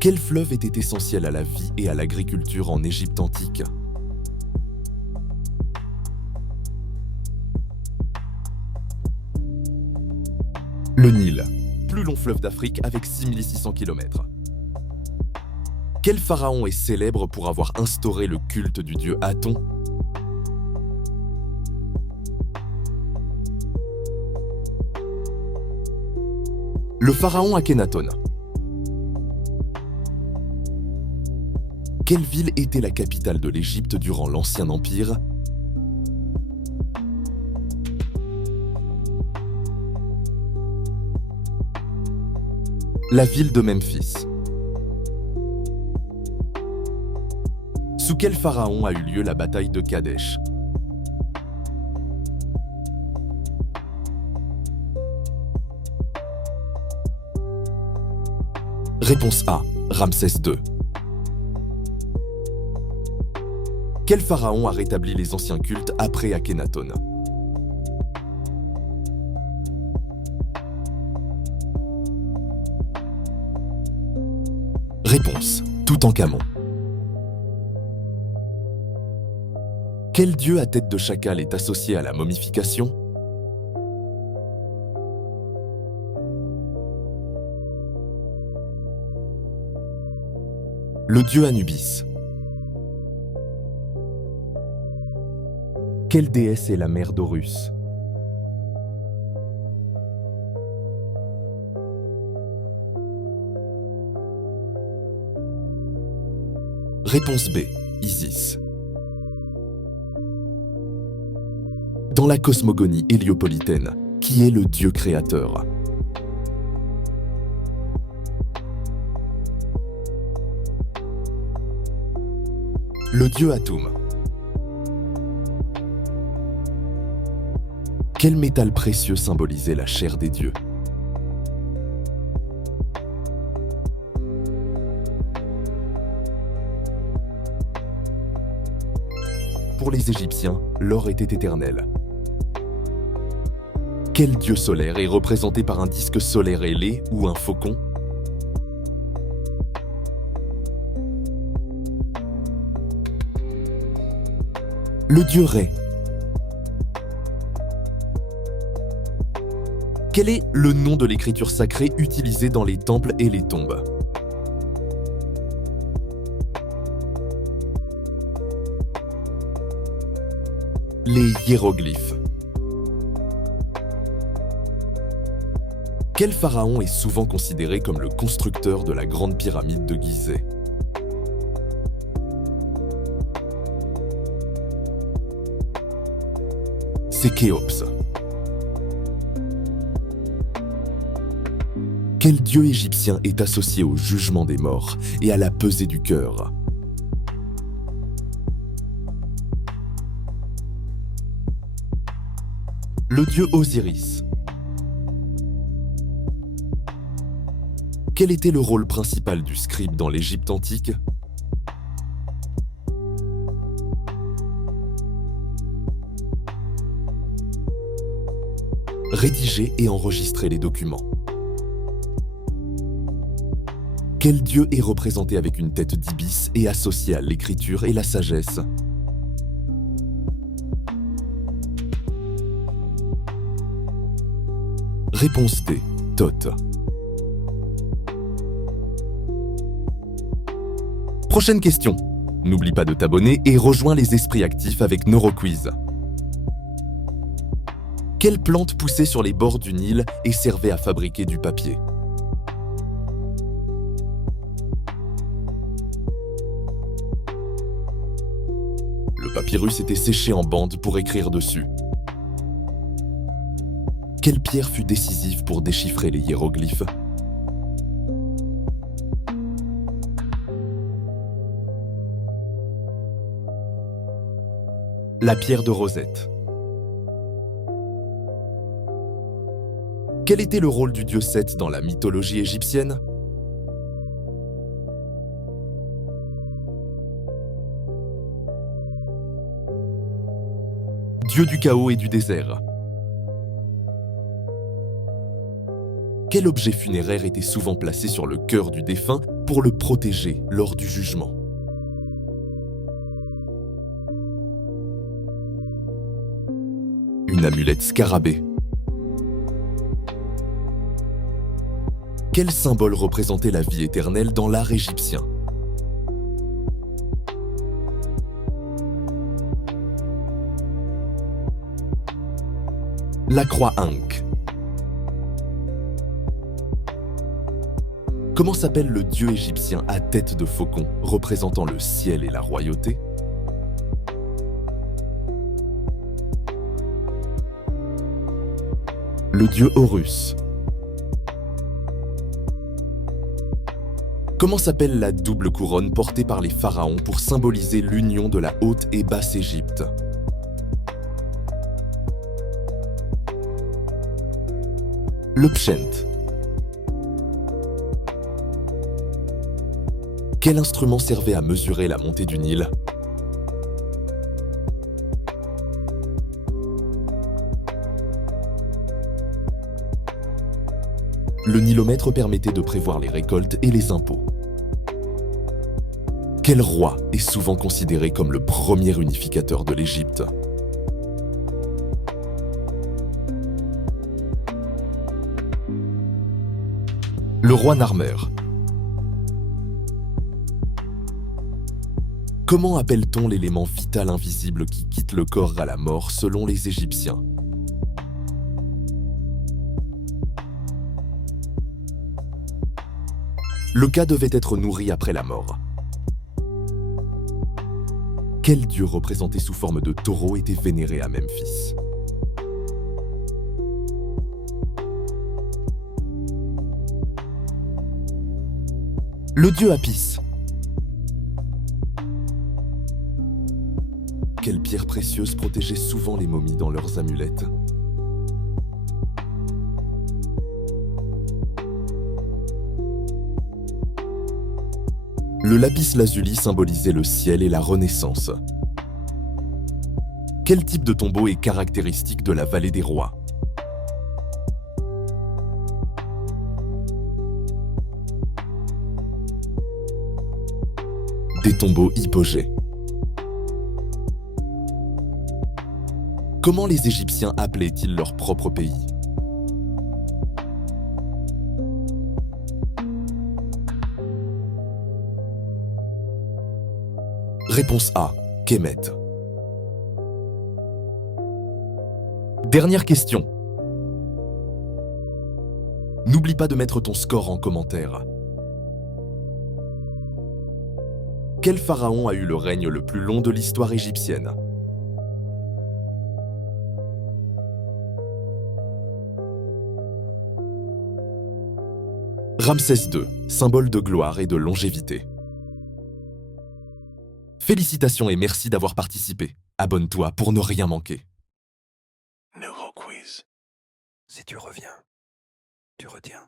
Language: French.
Quel fleuve était essentiel à la vie et à l'agriculture en Égypte antique? Le Nil, plus long fleuve d'Afrique avec 6600 km. Quel pharaon est célèbre pour avoir instauré le culte du dieu Aton? Le pharaon Akhenaton. Quelle ville était la capitale de l'Égypte durant l'Ancien Empire? La ville de Memphis. Sous quel pharaon a eu lieu la bataille de Kadesh? Réponse A, Ramsès II. Quel pharaon a rétabli les anciens cultes après Akhenaton? Réponse, Toutankhamon. Quel dieu à tête de chacal est associé à la momification? Le dieu Anubis. Quelle déesse est la mère d'Horus? Réponse B, Isis. Dans la cosmogonie héliopolitaine, qui est le dieu créateur? Le dieu Atum. Quel métal précieux symbolisait la chair des dieux? Pour les Égyptiens, l'or était éternel. Quel dieu solaire est représenté par un disque solaire ailé ou un faucon? Le dieu Ré. Quel est le nom de l'écriture sacrée utilisée dans les temples et les tombes? Les hiéroglyphes. Quel pharaon est souvent considéré comme le constructeur de la grande pyramide de Gizeh? C'est Khéops. Quel dieu égyptien est associé au jugement des morts et à la pesée du cœur? Le dieu Osiris. Quel était le rôle principal du scribe dans l'Égypte antique? Rédiger et enregistrer les documents. Quel dieu est représenté avec une tête d'ibis et associé à l'écriture et la sagesse? Réponse D, Thoth. Prochaine question. N'oublie pas de t'abonner et rejoins les esprits actifs avec NeuroQuiz. Quelle plante poussait sur les bords du Nil et servait à fabriquer du papier? Le papyrus était séché en bandes pour écrire dessus. Quelle pierre fut décisive pour déchiffrer les hiéroglyphes? La pierre de Rosette. Quel était le rôle du dieu Seth dans la mythologie égyptienne? Dieu du chaos et du désert. Quel objet funéraire était souvent placé sur le cœur du défunt pour le protéger lors du jugement? Une amulette scarabée. Quel symbole représentait la vie éternelle dans l'art égyptien? La croix Ankh. Comment s'appelle le dieu égyptien à tête de faucon, représentant le ciel et la royauté? Le dieu Horus. Comment s'appelle la double couronne portée par les pharaons pour symboliser l'union de la Haute et Basse Égypte? Le pshent. Quel instrument servait à mesurer la montée du Nil? Le nilomètre permettait de prévoir les récoltes et les impôts. Quel roi est souvent considéré comme le premier unificateur de l'Égypte? Le roi Narmer. Comment appelle-t-on l'élément vital invisible qui quitte le corps à la mort selon les Égyptiens? Le cas devait être nourri après la mort. Quel dieu représenté sous forme de taureau était vénéré à Memphis? Le dieu Apis. Quelle pierre précieuse protégeait souvent les momies dans leurs amulettes? Le lapis lazuli symbolisait le ciel et la renaissance. Quel type de tombeau est caractéristique de la vallée des rois? Des tombeaux hypogées. Comment les Égyptiens appelaient-ils leur propre pays? Réponse A, Kemet. Dernière question. N'oublie pas de mettre ton score en commentaire. Quel pharaon a eu le règne le plus long de l'histoire égyptienne? Ramsès II, symbole de gloire et de longévité. Félicitations et merci d'avoir participé. Abonne-toi pour ne rien manquer. Neuroquiz. Si tu reviens, tu retiens.